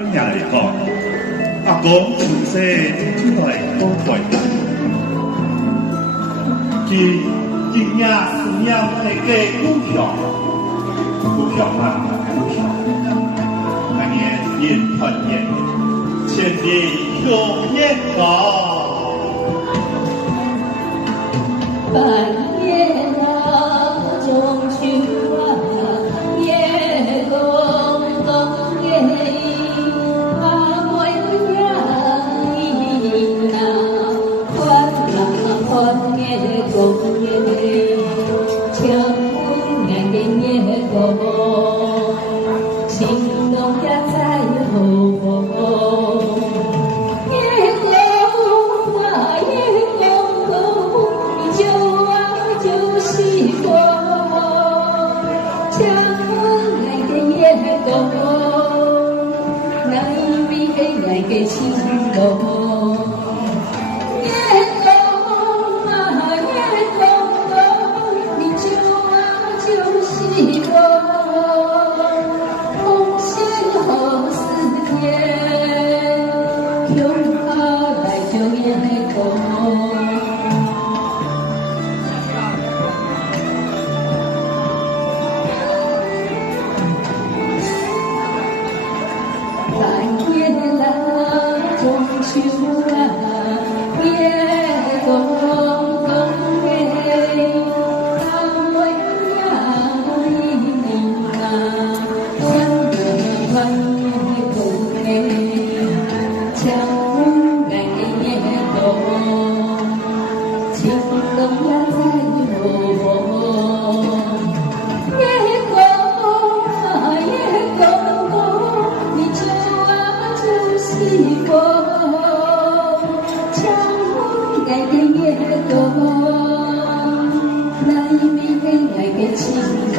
兄来讲，阿公出世出来好快乐，佢今夜思念係嘅股票嘛，股票，那年人团圆，千里永远高。半夜啊，中秋啊，夜公公夜，阿妹呀伊那，宽夜公夜，秋年夜公，情浓也在后。爱的心动，夜公啊夜公，你就是我，红线好思念，用它来救夜公。中秋啊，夜公公夜，阿妹呀伊那，团圆公夜，相爱夜公，情浓也在后。夜公啊夜公，你就是我。爱的夜公，来为爱的情路。